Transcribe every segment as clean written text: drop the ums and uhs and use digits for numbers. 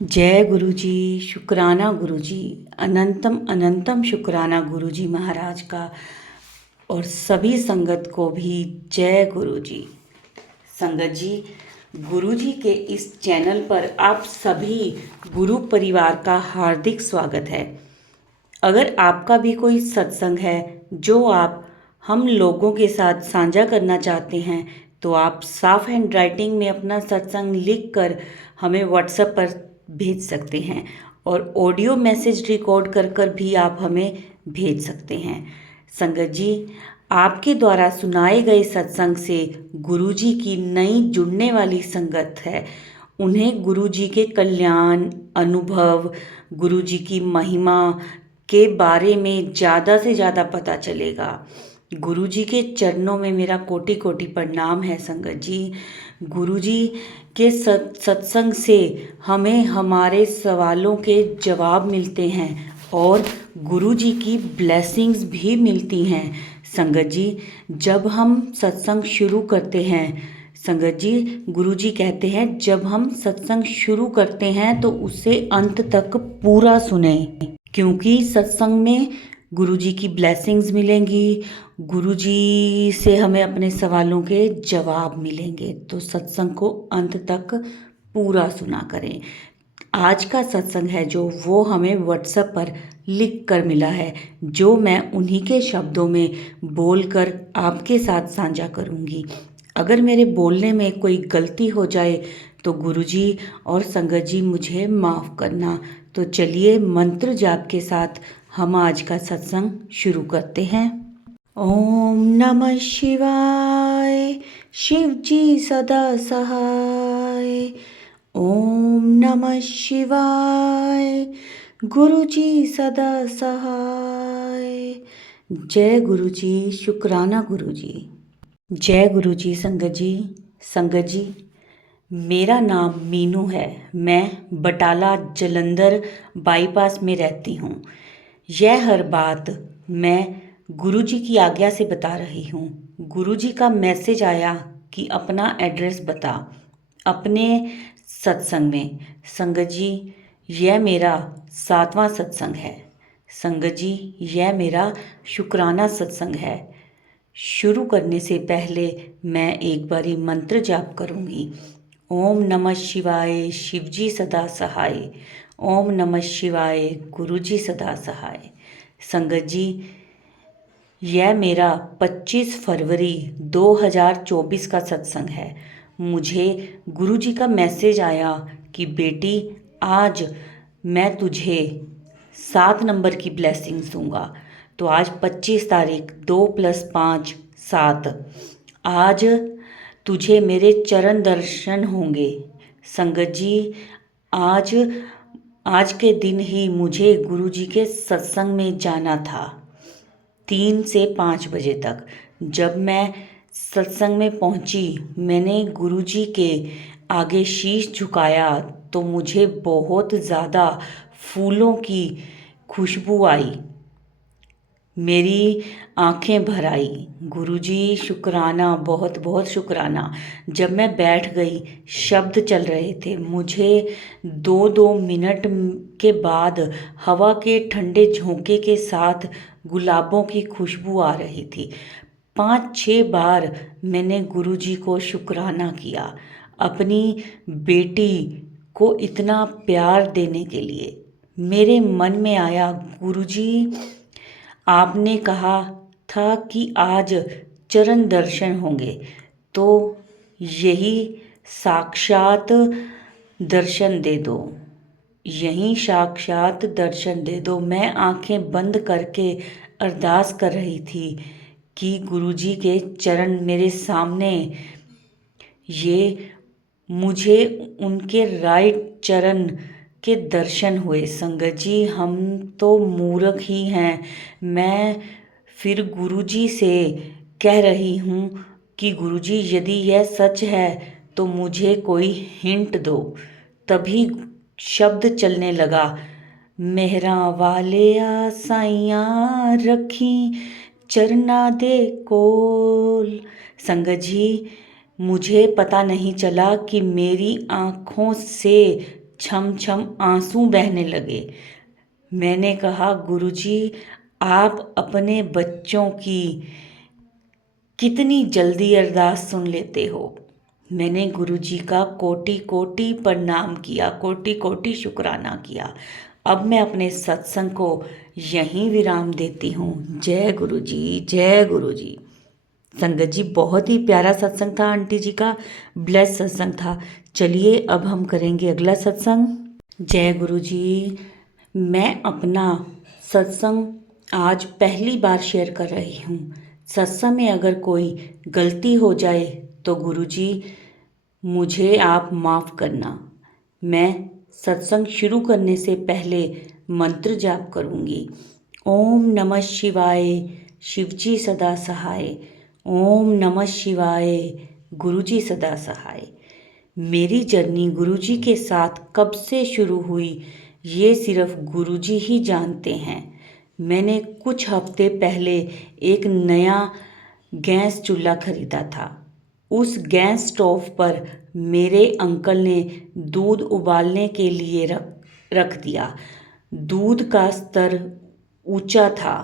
जय गुरु जी। शुक्राना गुरु जी। अनंतम अनंतम शुक्राना गुरु जी महाराज का। और सभी संगत को भी जय गुरु जी। संगत जी, गुरु जी के इस चैनल पर आप सभी गुरु परिवार का हार्दिक स्वागत है। अगर आपका भी कोई सत्संग है जो आप हम लोगों के साथ साझा करना चाहते हैं तो आप साफ हैंड राइटिंग में अपना सत्संग लिख कर हमें व्हाट्सएप पर भेज सकते हैं और ऑडियो मैसेज रिकॉर्ड कर कर भी आप हमें भेज सकते हैं। संगत जी, आपके द्वारा सुनाए गए सत्संग से गुरु जी की नई जुड़ने वाली संगत है, उन्हें गुरु जी के कल्याण, अनुभव, गुरु जी की महिमा के बारे में ज़्यादा से ज़्यादा पता चलेगा। गुरु जी के चरणों में मेरा कोटि कोटि प्रणाम है संगत जी। गुरु जी के सत्संग से हमें हमारे सवालों के जवाब मिलते हैं और गुरु जी की ब्लेसिंग्स भी मिलती हैं। संगत जी, जब हम सत्संग शुरू करते हैं, संगत जी, गुरु जी कहते हैं जब हम सत्संग शुरू करते हैं तो उसे अंत तक पूरा सुने, क्योंकि सत्संग में गुरु जी की ब्लेसिंग्स मिलेंगी, गुरु जी से हमें अपने सवालों के जवाब मिलेंगे। तो सत्संग को अंत तक पूरा सुना करें। आज का सत्संग है जो वो हमें व्हाट्सएप पर लिख कर मिला है, जो मैं उन्हीं के शब्दों में बोलकर आपके साथ साझा करूंगी। अगर मेरे बोलने में कोई गलती हो जाए तो गुरुजी और संगत जी मुझे माफ़ करना। तो चलिए मंत्र जाप के साथ हम आज का सत्संग शुरू करते हैं। ओम नमः शिवाय, शिव जी सदा सहाय। ओम नमः शिवाय, गुरु जी सदा सहाय। जय गुरु जी। शुक्राना गुरु जी। जय गुरु जी। संगत जी, संगत जी, मेरा नाम मीनू है। मैं बटाला जलंधर बाईपास में रहती हूँ। यह हर बात मैं गुरु जी की आज्ञा से बता रही हूँ। गुरु जी का मैसेज आया कि अपना एड्रेस बता अपने सत्संग में। संगत जी, यह मेरा 7वां सत्संग है। संगत जी, यह मेरा शुक्राना सत्संग है। शुरू करने से पहले मैं एक बारी मंत्र जाप करूंगी। ओम नमः शिवाय, शिवजी सदा सहाय। ओम नमः शिवाय, गुरुजी सदा सहाय। संगत जी, यह मेरा 25 फरवरी 2024 का सत्संग है। मुझे गुरुजी का मैसेज आया कि बेटी, आज मैं तुझे 7 नंबर की ब्लेसिंग्स दूंगा। तो आज 25 तारीख, 2 + 5 7, आज तुझे मेरे चरण दर्शन होंगे। संगत जी, आज आज के दिन ही मुझे गुरु जी के सत्संग में जाना था 3 से 5 बजे तक। जब मैं सत्संग में पहुंची, मैंने गुरु जी के आगे शीश झुकाया तो मुझे बहुत ज़्यादा फूलों की खुशबू आई। मेरी आंखें भर आई। गुरुजी शुक्राना, बहुत बहुत शुक्राना। जब मैं बैठ गई, शब्द चल रहे थे। मुझे 2-2 मिनट के बाद हवा के ठंडे झोंके के साथ गुलाबों की खुशबू आ रही थी। 5-6 बार मैंने गुरुजी को शुक्राना किया अपनी बेटी को इतना प्यार देने के लिए। मेरे मन में आया, गुरुजी आपने कहा था कि आज चरण दर्शन होंगे, तो यही साक्षात दर्शन दे दो, यही साक्षात दर्शन दे दो। मैं आंखें बंद करके अरदास कर रही थी कि गुरुजी के चरण मेरे सामने, ये मुझे उनके राइट चरण के दर्शन हुए। संगत जी, हम तो मूर्ख ही हैं। मैं फिर गुरुजी से कह रही हूँ कि गुरुजी, यदि यह सच है तो मुझे कोई हिंट दो। तभी शब्द चलने लगा, मेहरा वाले आ साइयां रखी चरना दे कोल। संगत जी, मुझे पता नहीं चला कि मेरी आँखों से छम छम आंसू बहने लगे। मैंने कहा, गुरुजी, आप अपने बच्चों की कितनी जल्दी अरदास सुन लेते हो। मैंने गुरुजी का कोटि कोटि प्रणाम किया, कोटि कोटि शुक्राना किया। अब मैं अपने सत्संग को यहीं विराम देती हूँ। जय गुरुजी, जय गुरुजी। संगत जी, बहुत ही प्यारा सत्संग था आंटी जी का, ब्लेस सत्संग था। चलिए अब हम करेंगे अगला सत्संग। जय गुरुजी। मैं अपना सत्संग आज पहली बार शेयर कर रही हूँ। सत्संग में अगर कोई गलती हो जाए तो गुरुजी मुझे आप माफ़ करना। मैं सत्संग शुरू करने से पहले मंत्र जाप करूँगी। ओम नमः शिवाय, शिवजी सदा सहाय। ओम नमः शिवाय, गुरुजी सदा सहाय। मेरी जर्नी गुरुजी के साथ कब से शुरू हुई ये सिर्फ गुरुजी ही जानते हैं। मैंने कुछ हफ्ते पहले एक नया गैस चूल्हा खरीदा था। उस गैस स्टोव पर मेरे अंकल ने दूध उबालने के लिए रख दिया। दूध का स्तर ऊंचा था।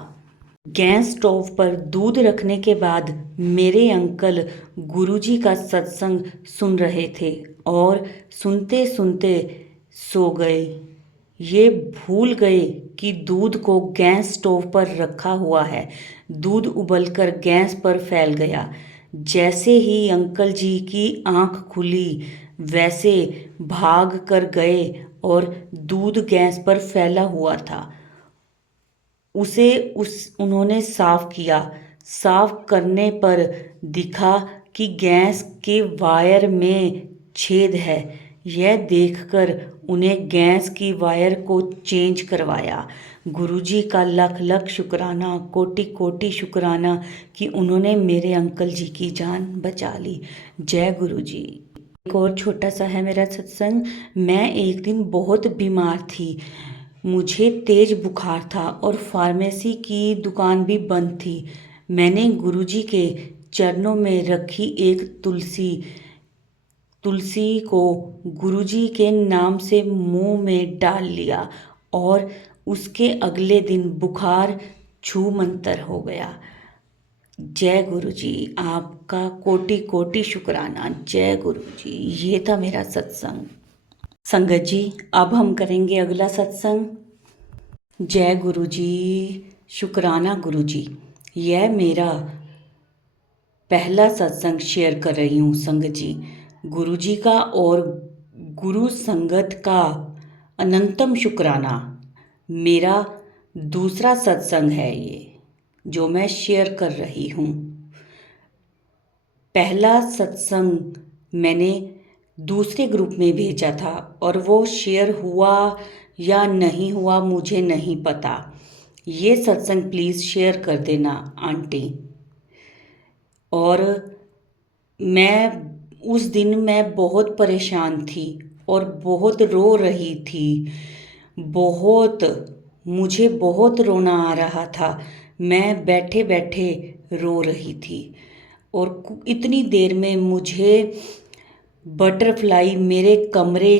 गैस स्टोव पर दूध रखने के बाद मेरे अंकल गुरुजी का सत्संग सुन रहे थे और सुनते सुनते सो गए। ये भूल गए कि दूध को गैस स्टोव पर रखा हुआ है। दूध उबलकर गैस पर फैल गया। जैसे ही अंकल जी की आंख खुली वैसे भाग कर गए और दूध गैस पर फैला हुआ था। उन्होंने साफ किया। साफ करने पर दिखा कि गैस के वायर में छेद है। यह देखकर उन्हें गैस की वायर को चेंज करवाया। गुरुजी का लख लख शुक्राना, कोटि कोटि शुक्राना कि उन्होंने मेरे अंकल जी की जान बचा ली। जय गुरुजी। एक और छोटा सा है मेरा सत्संग। मैं एक दिन बहुत बीमार थी। मुझे तेज बुखार था और फार्मेसी की दुकान भी बंद थी। मैंने गुरुजी के चरणों में रखी एक तुलसी को गुरुजी के नाम से मुंह में डाल लिया और उसके अगले दिन बुखार छूमंतर हो गया। जय गुरुजी, आपका कोटि कोटि शुक्राना। जय गुरुजी। ये था मेरा सत्संग। संगत जी, अब हम करेंगे अगला सत्संग। जय गुरुजी, शुक्राना गुरुजी। यह मेरा पहला सत्संग शेयर कर रही हूँ संगत जी। गुरुजी का और गुरु संगत का अनंतम शुक्राना। मेरा दूसरा सत्संग है ये जो मैं शेयर कर रही हूँ। पहला सत्संग मैंने दूसरे ग्रुप में भेजा था और वो शेयर हुआ या नहीं हुआ मुझे नहीं पता। ये सत्संग प्लीज़ शेयर कर देना आंटी। और उस दिन मैं बहुत परेशान थी और बहुत रो रही थी। मुझे बहुत रोना आ रहा था। मैं बैठे बैठे रो रही थी और इतनी देर में मुझे बटरफ्लाई मेरे कमरे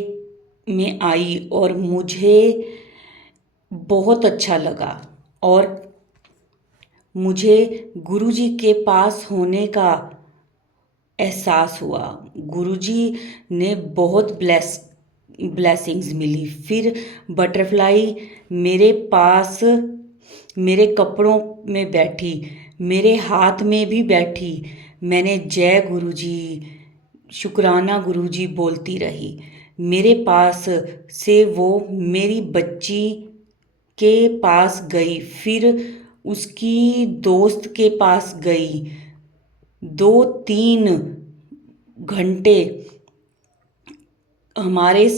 में आई और मुझे बहुत अच्छा लगा और मुझे गुरुजी के पास होने का एहसास हुआ। गुरुजी ने बहुत ब्लेसिंग्स मिली। फिर बटरफ्लाई मेरे पास मेरे कपड़ों में बैठी, मेरे हाथ में भी बैठी। मैंने जय गुरुजी, शुक्राना गुरुजी बोलती रही। मेरे पास से वो मेरी बच्ची के पास गई, फिर उसकी दोस्त के पास गई। 2-3 घंटे हमारे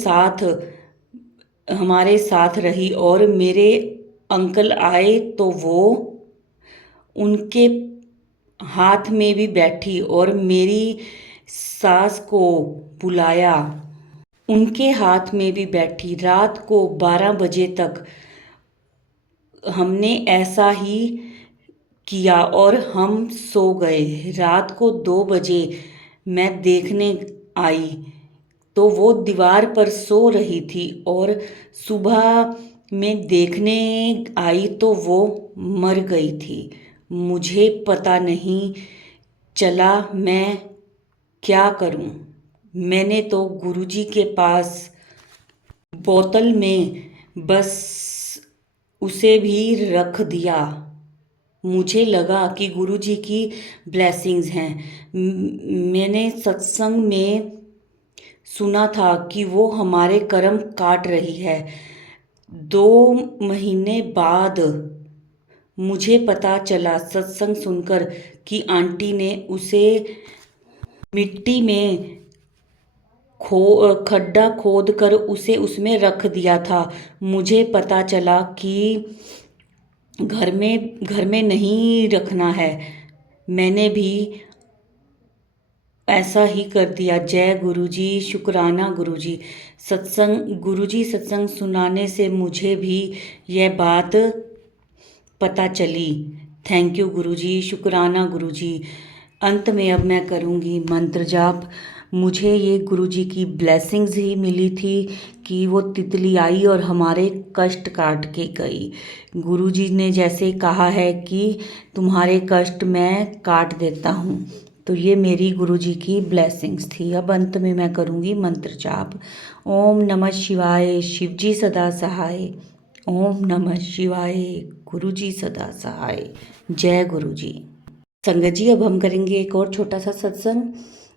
साथ रही और मेरे अंकल आए तो वो उनके हाथ में भी बैठी और मेरी सास को बुलाया, उनके हाथ में भी बैठी। रात को 12 बजे तक हमने ऐसा ही किया और हम सो गए। रात को 2 बजे मैं देखने आई तो वो दीवार पर सो रही थी और सुबह में देखने आई तो वो मर गई थी। मुझे पता नहीं चला मैं क्या करूं। मैंने तो गुरुजी के पास बोतल में बस उसे भी रख दिया। मुझे लगा कि गुरुजी की ब्लेसिंग्स हैं। मैंने सत्संग में सुना था कि वो हमारे कर्म काट रही है। 2 महीने बाद मुझे पता चला सत्संग सुनकर कि आंटी ने उसे मिट्टी में खड्डा खोद कर उसे उसमें रख दिया था। मुझे पता चला कि घर में नहीं रखना है। मैंने भी ऐसा ही कर दिया। जय गुरुजी, शुक्राना गुरुजी। गुरुजी सत्संग सुनाने से मुझे भी यह बात पता चली। थैंक यू गुरुजी, शुक्राना गुरुजी। अंत में अब मैं करूँगी मंत्र जाप। मुझे ये गुरुजी की ब्लेसिंग्स ही मिली थी कि वो तितली आई और हमारे कष्ट काट के गई। गुरुजी ने जैसे कहा है कि तुम्हारे कष्ट मैं काट देता हूँ, तो ये मेरी गुरुजी की ब्लेसिंग्स थी। अब अंत में मैं करूँगी मंत्र जाप। ओम नमः शिवाय, शिवजी सदा सहाय। ओम नमः शिवाय, गुरुजी सदा सहाय। जय गुरुजी। संगत जी, अब हम करेंगे एक और छोटा सा सत्संग।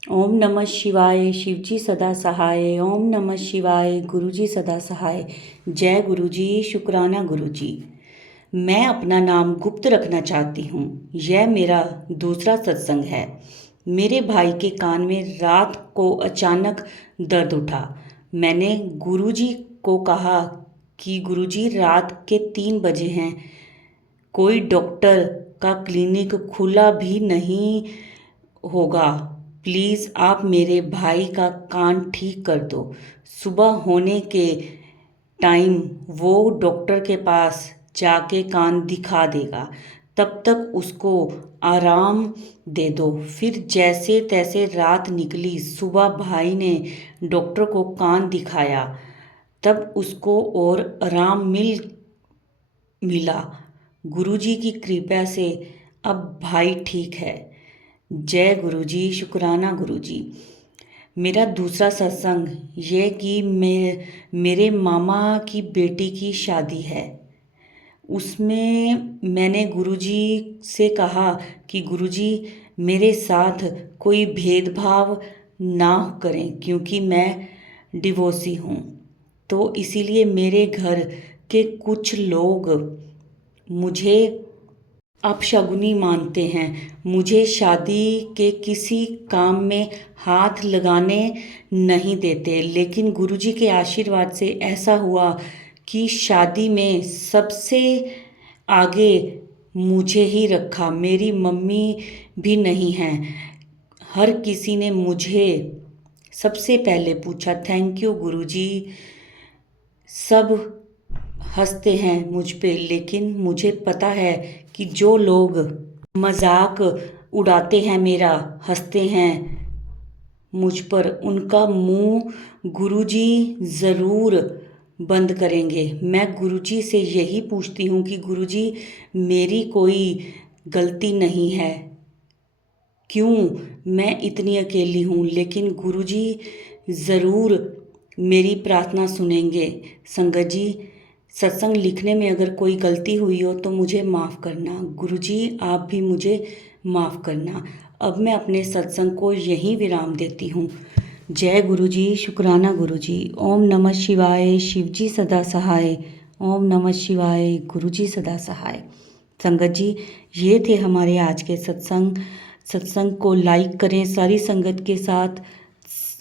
ओम नमः शिवाय, शिवजी सदा सहाय। ओम नमः शिवाय, गुरुजी सदा सहाय। जय गुरुजी, शुक्राना गुरुजी। मैं अपना नाम गुप्त रखना चाहती हूँ। यह मेरा दूसरा सत्संग है। मेरे भाई के कान में रात को अचानक दर्द उठा। मैंने गुरुजी को कहा कि गुरुजी रात के 3 बजे हैं, कोई डॉक्टर का क्लिनिक खुला भी नहीं होगा। प्लीज़ आप मेरे भाई का कान ठीक कर दो। सुबह होने के टाइम वो डॉक्टर के पास जाके कान दिखा देगा, तब तक उसको आराम दे दो। फिर जैसे तैसे रात निकली। सुबह भाई ने डॉक्टर को कान दिखाया, तब उसको और आराम मिला। गुरुजी की कृपा से अब भाई ठीक है। जय गुरुजी, शुक्राना गुरुजी। मेरा दूसरा सत्संग ये कि मेरे मामा की बेटी की शादी है। उसमें मैंने गुरुजी से कहा कि गुरुजी मेरे साथ कोई भेदभाव ना करें, क्योंकि मैं डिवोर्सी हूँ। तो इसीलिए मेरे घर के कुछ लोग मुझे अपशगुनी मानते हैं। मुझे शादी के किसी काम में हाथ लगाने नहीं देते। लेकिन गुरुजी के आशीर्वाद से ऐसा हुआ कि शादी में सबसे आगे मुझे ही रखा। मेरी मम्मी भी नहीं हैं। हर किसी ने मुझे सबसे पहले पूछा। थैंक यू गुरुजी। सब हंसते हैं मुझ पे, लेकिन मुझे पता है कि जो लोग मजाक उड़ाते हैं मेरा, हंसते हैं मुझ पर, उनका मुंह गुरुजी ज़रूर बंद करेंगे। मैं गुरुजी से यही पूछती हूँ कि गुरुजी मेरी कोई गलती नहीं है, क्यों मैं इतनी अकेली हूँ, लेकिन गुरुजी ज़रूर मेरी प्रार्थना सुनेंगे। संगत जी, सत्संग लिखने में अगर कोई गलती हुई हो तो मुझे माफ़ करना। गुरुजी आप भी मुझे माफ़ करना। अब मैं अपने सत्संग को यहीं विराम देती हूँ। जय गुरुजी, शुक्राना गुरुजी। ओम नमः शिवाय, शिवजी सदा सहाय। ओम नमः शिवाय, गुरुजी सदा सहाय। संगत जी, ये थे हमारे आज के सत्संग को लाइक करें सारी संगत के साथ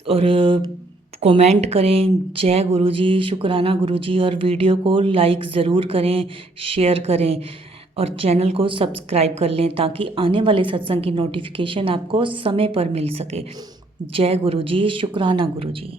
और कमेंट करें। जय गुरुजी, शुक्राना गुरुजी। और वीडियो को लाइक ज़रूर करें, शेयर करें और चैनल को सब्सक्राइब कर लें ताकि आने वाले सत्संग की नोटिफिकेशन आपको समय पर मिल सके। जय गुरुजी, शुक्राना गुरुजी।